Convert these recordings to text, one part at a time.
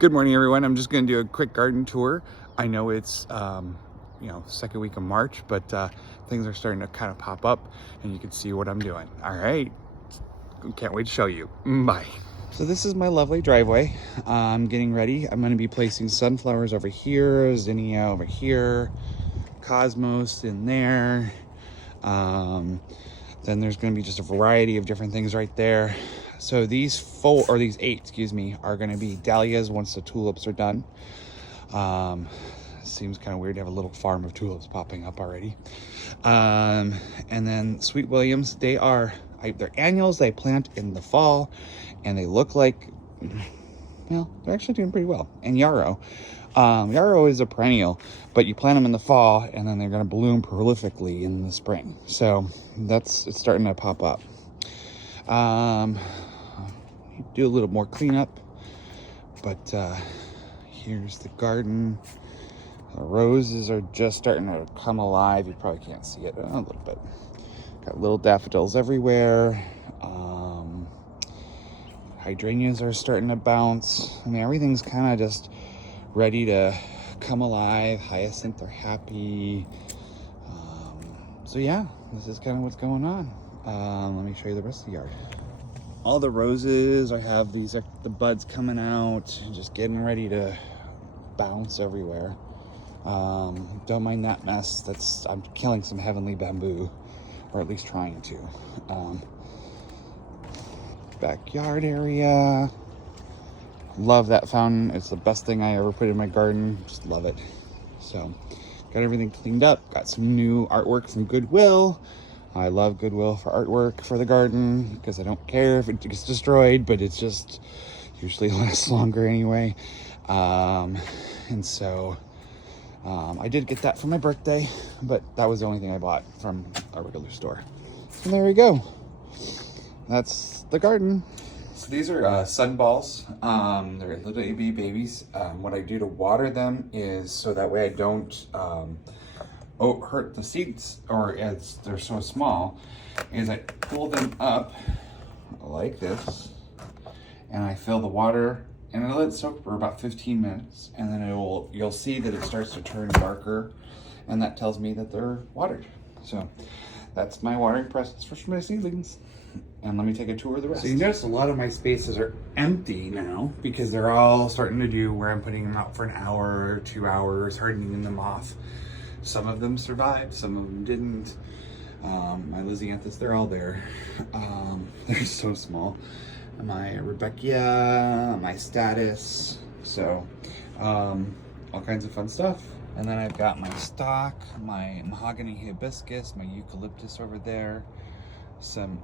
Good morning, everyone. I'm just going to do a quick garden tour. I know it's, second week of March, but things are starting to kind of pop up and you can see what I'm doing. All right. Can't wait to show you. Bye. So this is my lovely driveway. I'm getting ready. I'm going to be placing sunflowers over here, zinnia over here, cosmos in there. Then there's going to be just a variety of different things right there. So these eight, are going to be dahlias once the tulips are done. Seems kind of weird to have a little farm of tulips popping up already. And then Sweet Williams, they're annuals. They plant in the fall, and they look like, well, they're actually doing pretty well. And yarrow. Yarrow is a perennial, but you plant them in the fall, and then they're going to bloom prolifically in the spring. So it's starting to pop up. Do a little more cleanup, but here's the garden. The roses are just starting to come alive. You probably can't see it a little bit. Got little daffodils everywhere. Hydrangeas are starting to bounce. I mean, everything's kind of just ready to come alive. Hyacinth are happy. So yeah, this is kind of what's going on. Let me show you the rest of the yard. All the roses, I have the buds coming out and just getting ready to bounce everywhere. Don't mind that mess. I'm killing some heavenly bamboo, or at least trying to. Backyard area. Love that fountain. It's the best thing I ever put in my garden. Just love it. So, got everything cleaned up. Got some new artwork from Goodwill. I love Goodwill for artwork for the garden because I don't care if it gets destroyed, but it's just usually lasts longer anyway. And so I did get that for my birthday, but that was the only thing I bought from a regular store. So there we go. That's the garden. So these are sun balls. They're little babies. What I do to water them is so that way I don't hurt the seeds, or as they're so small, is I pull them up like this and I fill the water and I let it soak for about 15 minutes, and then you'll see that it starts to turn darker, and that tells me that they're watered. So that's my watering process for my seedlings. And let me take a tour of the rest. So you notice a lot of my spaces are empty now because they're all starting to do where I'm putting them out for an hour or 2 hours, hardening them off. Some of them survived, some of them didn't. My Lysianthus, they're all there. They're so small. My Rebecca, my Status, so all kinds of fun stuff. And then I've got my stock, my mahogany hibiscus, my eucalyptus over there, some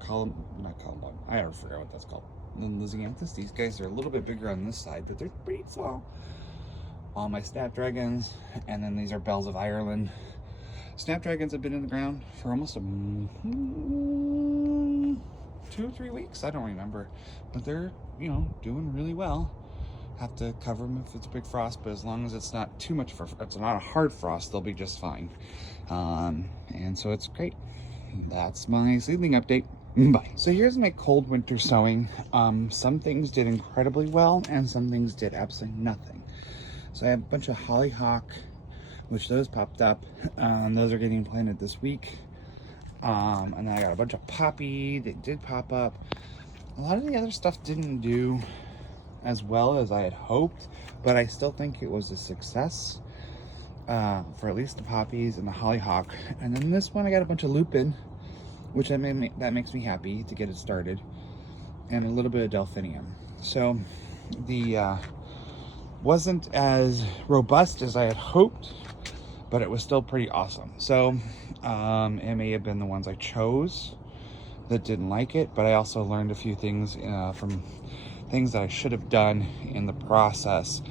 columbine, I never forgot what that's called. And then Lysianthus, these guys are a little bit bigger on this side, but they're pretty small. All my snapdragons, and then these are bells of Ireland. Snapdragons have been in the ground for almost 2 or 3 weeks. I don't remember, but they're doing really well. Have to cover them if it's a big frost, but as long as it's not too much it's not a hard frost, they'll be just fine. And so it's great. That's my seedling update. Bye. So here's my cold winter sowing. Some things did incredibly well, and some things did absolutely nothing. So I have a bunch of hollyhock, which those popped up. Those are getting planted this week. And then I got a bunch of poppy that did pop up. A lot of the other stuff didn't do as well as I had hoped, but I still think it was a success for at least the poppies and the hollyhock. And then this one, I got a bunch of lupin, which that makes me happy to get it started, and a little bit of delphinium. So the wasn't as robust as I had hoped, but it was still pretty awesome. So it may have been the ones I chose that didn't like it, but I also learned a few things from things that I should have done in the process.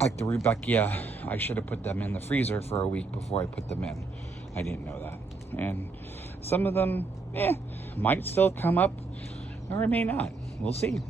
Like the Rebecca, I should have put them in the freezer for a week before I put them in. I didn't know that. And some of them might still come up, or it may not. We'll see.